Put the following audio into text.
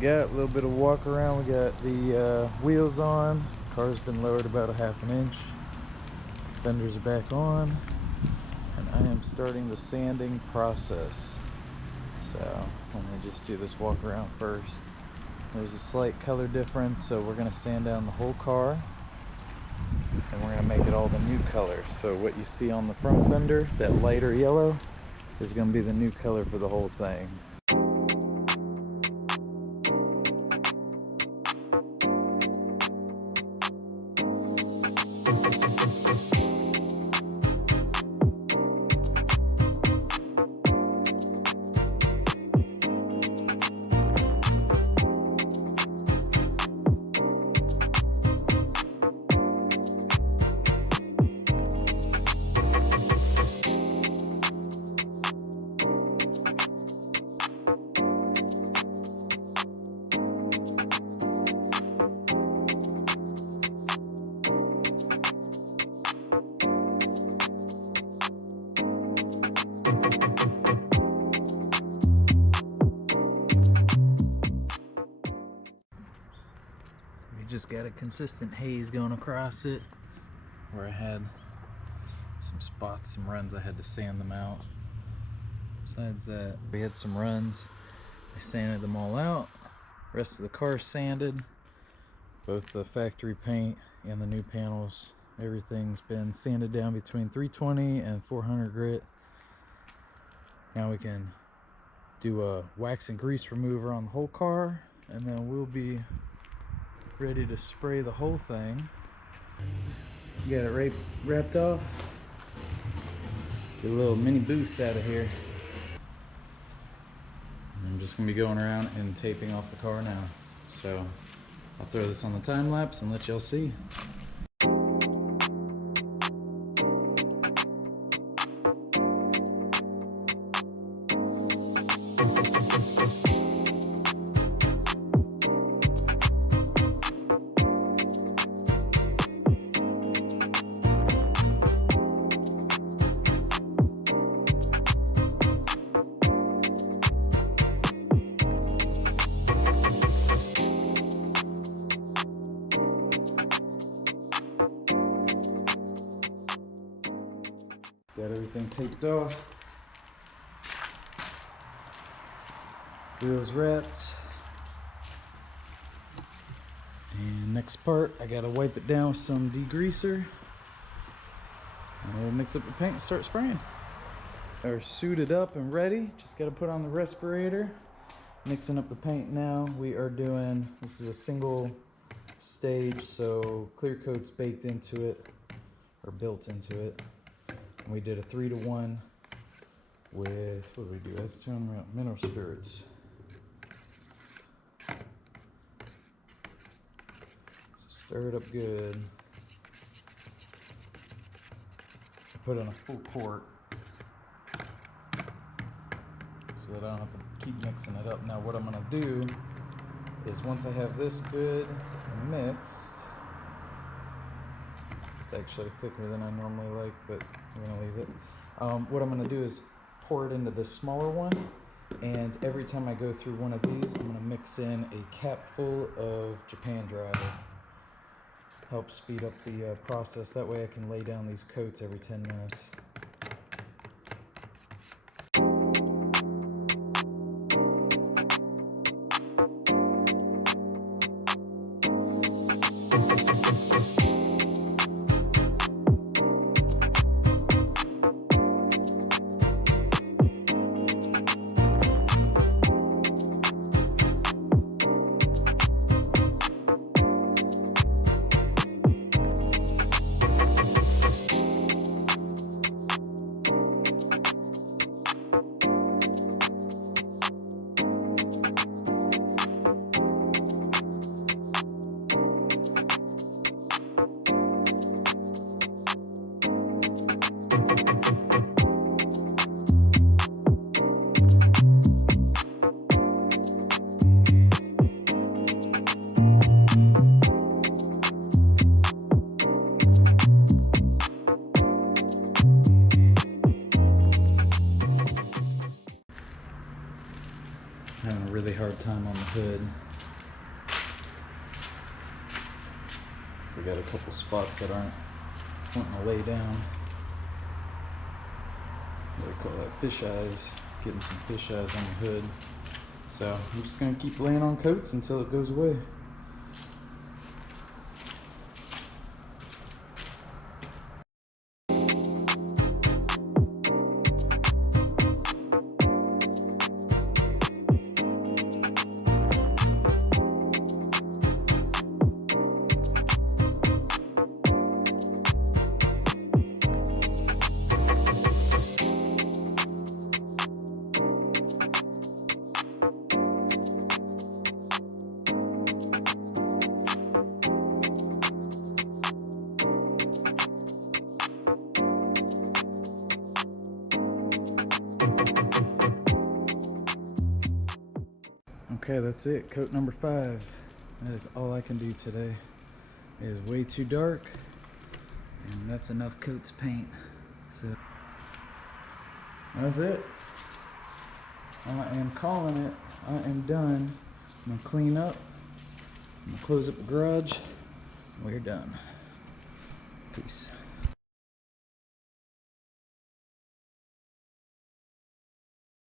got a little bit of walk around. We got the wheels on. Car's been lowered about a ½ inch. Fenders are back on, and I am starting the sanding process. So let me just do this walk around first. There's a slight color difference, so we're going to sand down the whole car, and we're going to make it all the new color. So what you see on the front fender, that lighter yellow, is going to be the new color for the whole thing. Just got a consistent haze going across it, where I had some spots, some runs, I had to sand them out. Besides that, we had some runs, I sanded them all out. Rest of the car sanded, both the factory paint and the new panels. Everything's been sanded down between 320 and 400 grit. Now we can do a wax and grease remover on the whole car, and then we'll be ready to spray the whole thing. Got it wrapped off. Get a little mini booth out of here. I'm just gonna be going around and taping off the car now. So I'll throw this on the time lapse and let y'all see. Got everything taped off. Wheels wrapped. And next part, I gotta wipe it down with some degreaser. And we'll mix up the paint and start spraying. We're suited up and ready. Just gotta put on the respirator. Mixing up the paint now. We are doing, this is a single stage, so clear coat's baked into it, or built into it. We did a 3-to-1 with, what do we do? Acetone, mineral spirits. Stir it up good. Put in a full quart so that I don't have to keep mixing it up. Now what I'm going to do is, once I have this good and mixed, it's actually thicker than I normally like, but I'm gonna leave it. What I'm gonna do is pour it into this smaller one, and every time I go through one of these, I'm gonna mix in a cap full of Japan dry. Help speed up the process. That way I can lay down these coats every 10 minutes. So got a couple spots that aren't wanting to lay down. What do they call that? Fish eyes. Getting some fish eyes on the hood. So I'm just gonna keep laying on coats until it goes away. Okay, that's it. Coat number 5. That is all I can do today. It is way too dark, and that's enough coats paint. So that's it. I am calling it. I am done. I'm gonna clean up. I'm gonna close up the garage. We're done. Peace.